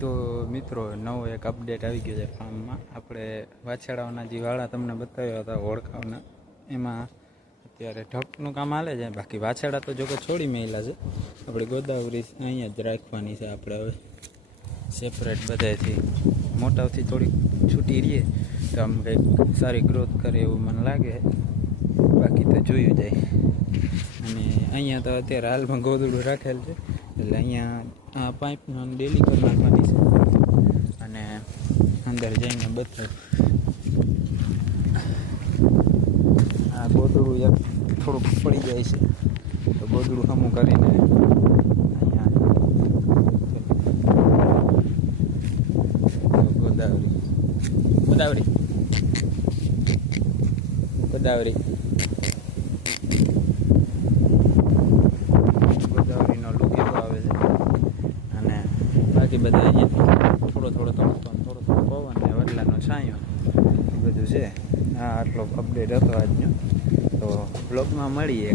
તો મિત્રો નવો એક અપડેટ આવી ગયો છે ફાર્મમાં. આપણે વાછરડાઓના જે વાળા તમને બતાવ્યા હતા ઓળખાવના, એમાં અત્યારે ઢપનું કામ હાલે છે. બાકી વાછરડા તો જો કે છોડી મેલા છે. આપણે ગોદાવરી અહીંયા જ રાખવાની છે. આપણે હવે સેપરેટ બધાથી મોટાથી થોડીક છૂટી રહીએ તો આમ કંઈક સારી ગ્રોથ કરે એવું મને લાગે. બાકી તો જોયું જાય. અને અહીંયા તો અત્યારે હાલમાં ગોદડું રાખેલ છે, એટલે અહીંયા આ પાઇપનો ડેલી કરી નાખવાની છે. અને અંદર જઈને બધું આ ગોદડું એક થોડુંક પડી જાય છે, તો ગોદડું હમું કરીને અહીંયા ગોદાવરી ગોદાવરી ગોદાવરી ગોદાવરીનો લુક એવો આવે છે. અને બાકી બધા અહીંયા થોડો તણતો થોડો પવન ને વડલાનો છાંયો એ બધું છે. આ આટલો અપડેટ હતો આજનો. તો બ્લોગમાં મળીએ.